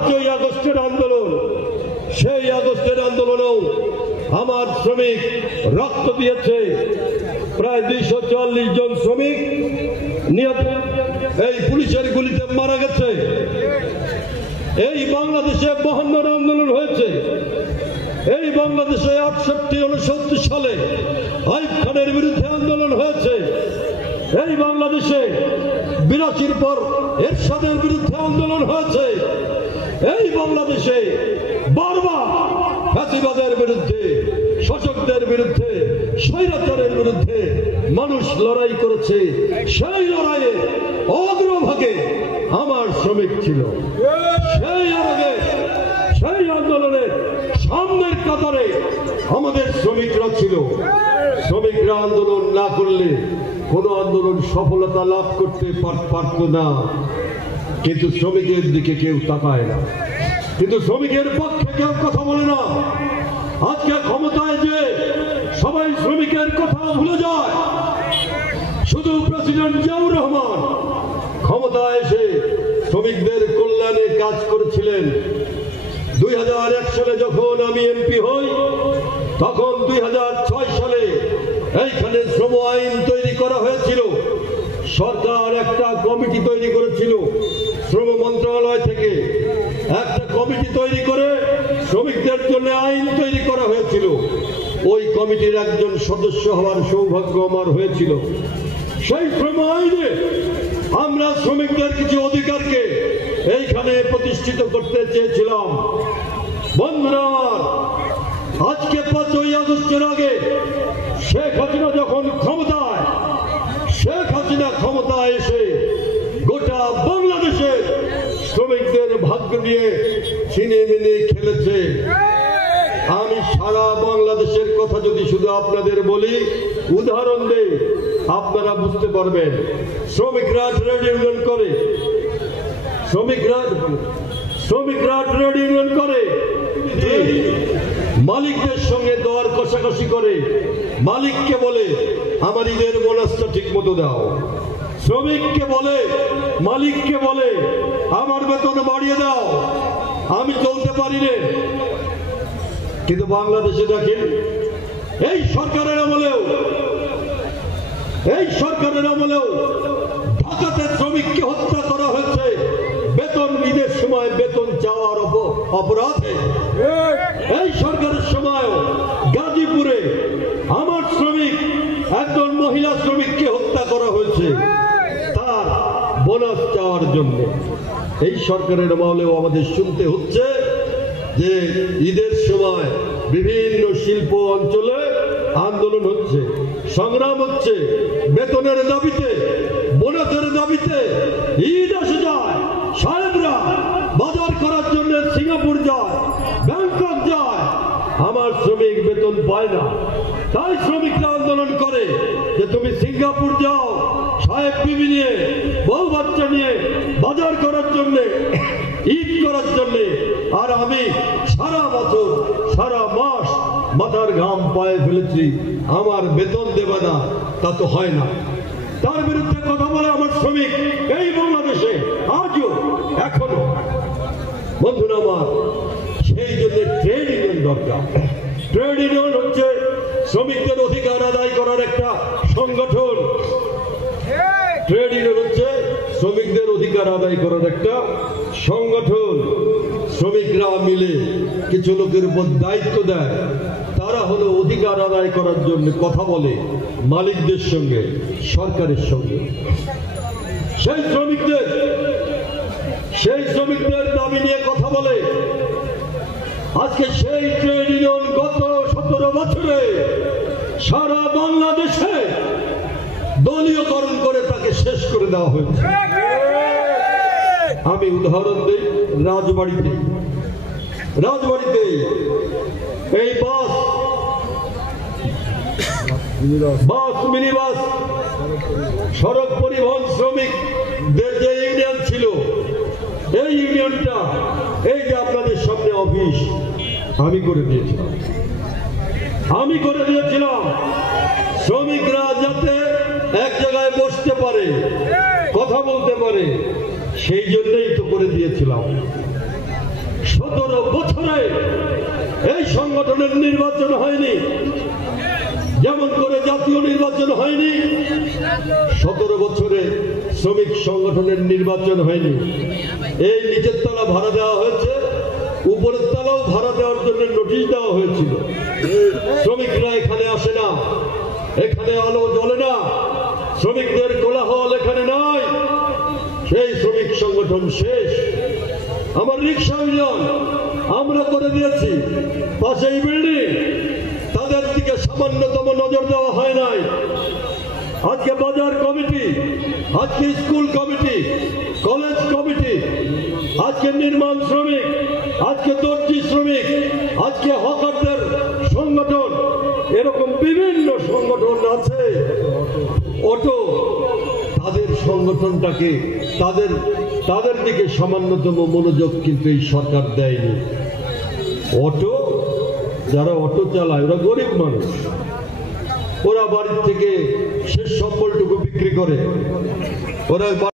5ই আগস্টের আন্দোলন, সেই আগস্টের আন্দোলনেও আমার শ্রমিক রক্ত দিয়েছে। প্রায় 244 জন শ্রমিক এই পুলিশের গুলিতে মারা গেছে। এই বাংলাদেশে 52 আন্দোলন হয়েছে। এই বাংলাদেশে 68-69 সালে আইয়ুব খানের বিরুদ্ধে আন্দোলন হয়েছে। এই বাংলাদেশে 82-র পর এরশাদের বিরুদ্ধে আন্দোলন হয়েছে। এই বাংলাদেশে বারবার ফ্যাসিবাদের বিরুদ্ধে, শোষকদের বিরুদ্ধে, স্বৈরাচারের বিরুদ্ধে মানুষ লড়াই করেছে। সেই লড়াইয়ে অগ্রভাগে আমার শ্রমিক ছিল। সেই আন্দোলনের সামনের কাতারে আমাদের শ্রমিকরা ছিল। শ্রমিকরা আন্দোলন না করলে কোন আন্দোলন সফলতা লাভ করতে পারত না। কিন্তু শ্রমিকের দিকে কেউ তাকায় না, কিন্তু শ্রমিকের পক্ষে কেউ কথা বলে না। আজকে ক্ষমতায় যে সবাই শ্রমিকের কথা ভুলে যায়। শুধু প্রেসিডেন্ট জিয়াউর রহমান ক্ষমতায় এসে শ্রমিকদের কল্যাণে কাজ করেছিলেন। 2001 সালে যখন আমি এমপি হই, তখন 2006 সালে এইখানে শ্রম আইন তৈরি করা হয়েছিল। সরকার একটা কমিটি তৈরি করেছিল, শ্রম মন্ত্রণালয় থেকে একটা কমিটি তৈরি করে শ্রমিকদের জন্য আইন তৈরি করা হয়েছিল। ওই কমিটির একজন সদস্য হওয়ার সৌভাগ্য আমার হয়েছিল। সেই শ্রম আইনে আমরা শ্রমিকদের কিছু অধিকারকে এইখানে প্রতিষ্ঠিত করতে চেয়েছিলাম। বন্ধুরা আমার, আজকে 5ই আগস্টের আগে শেখ হাসিনা যখন ক্ষমতায়, শেখ হাসিনা ক্ষমতায় এসে গোটা বাংলাদেশে শ্রমিকদের ভাগ্য নিয়ে ছিনিমিনি খেলেছে। আমি সারা বাংলাদেশের কথা যদি শুধু আপনাদের বলি, উদাহরণ দেই, আপনারা বুঝতে পারবেন। শ্রমিকরা ট্রেড ইউনিয়ন করে, শ্রমিকরা ট্রেড ইউনিয়ন করে, মালিকদের সঙ্গে দর কষাকষি করে। মালিককে বলে আমার ঈদের বোনাসটা ঠিক মতো দাও। শ্রমিককে বলে, মালিককে বলে আমার বেতন বাড়িয়ে দাও, আমি চলতে পারি না। কিন্তু বাংলাদেশে দেখেন, এই সরকারের আমলেও ঢাকাতে শ্রমিককে হত্যা করা হয়েছে বেতন ঈদের সময় বেতন চাওয়ার অপরাধে। এই সরকারের সময়ও গাজীপুরে আমার শ্রমিক, একজন মহিলা শ্রমিককে হত্যা করা হয়েছে তার বোনাস চাওয়ার জন্য। এই সরকারের আমলেও আমাদের শুনতে হচ্ছে যে ঈদের সময় বিভিন্ন শিল্প অঞ্চলে আন্দোলন হচ্ছে, সংগ্রাম হচ্ছে বেতনের দাবিতে, বোনাসের দাবিতে। ঈদ আসে যায়, সাহেবরা বাজার করার জন্য সিঙ্গাপুর যায়, ব্যাংকক যায়, আমার শ্রমিক বেতন পায় না। তাই শ্রমিকরা আন্দোলন করে যে তুমি সিঙ্গাপুর যাও সাহেব বিবি নিয়ে, বউ বাচ্চা নিয়ে বাজার করার জন্য, ঈদ করার জন্য, আর আমি সারা বছর সারা মাস মাথার ঘাম পায়ে ফেলেছি, আমার বেতন দেবে না, তা তো হয় না। তার বিরুদ্ধে কথা বলে আমার শ্রমিক এই বাংলাদেশে আজও এখনো। বন্ধুরা আমার, সেই জন্য ট্রেড ইউনিয়ন দরকার। ট্রেড ইউনিয়ন হচ্ছে শ্রমিকদের অধিকার আদায় করার একটা সংগঠন। ট্রেড ইউনিয়ন হচ্ছে শ্রমিকদের অধিকার আদায় করার একটা সংগঠন। শ্রমিকরা মিলে কিছু লোকের উপর দায়িত্ব দেয়, তারা হলো অধিকার আদায় করার জন্য কথা বলে মালিকদের সঙ্গে, সরকারের সঙ্গে। সেই শ্রমিকদের দাবি নিয়ে কথা বলে। আজকে সেই ট্রেড ইউনিয়ন গত 17 বছরে সারা বাংলাদেশে দলীয়করণ করে তাকে শেষ করে দেওয়া হয়েছে। আমি উদাহরণ দিই, রাজবাড়িতে এই বাস মিনিবাস সড়ক পরিবহন শ্রমিকদের যে ইউনিয়ন ছিল, এই ইউনিয়নটা, এই যে আপনাদের সামনে অফিস আমি করে দিয়েছিলাম। শ্রমিকরা যাতে এক জায়গায় বসতে পারে, কথা বলতে পারে, সেই জন্যই তো করে দিয়েছিলাম। 17 বছরে এই সংগঠনের নির্বাচন হয়নি, যেমন করে জাতীয় নির্বাচন হয়নি, 17 বছরে শ্রমিক সংগঠনের নির্বাচন হয়নি। এই নিচের তলা ভাড়া দেওয়া হয়েছে, উপরের তলাও ভাড়া দেওয়ার জন্য নোটিশ দেওয়া হয়েছিল। শ্রমিকরা এখানে আসে না, এখানে আলো জ্বলে না, শ্রমিকদের কোলাহল এখানে নাই। সেই শ্রমিক সংগঠন শেষ। আমার রিক্সা ইউনিয়ন আমরা করে দিয়েছি, পাশেই বিল্ডিং, তাদের দিকে সামান্যতম নজর দেওয়া হয় নাই। আজকে বাজার কমিটি, আজকে স্কুল কমিটি, কলেজ কমিটি, আজকে নির্মাণ শ্রমিক, আজকে দর্জি শ্রমিক, আজকে হকারদের সংগঠন, এরকম বিভিন্ন সংগঠন আছে। অটো, তাদের সংগঠনটাকে তাদের দিকে সামান্যতম মনোযোগ কিন্তু এই সরকার দেয়নি। অটো, যারা অটো চালায় ওরা গরিব মানুষ, ওরা বাড়ির থেকে শেষ সম্বলটুকু বিক্রি করে, ওরা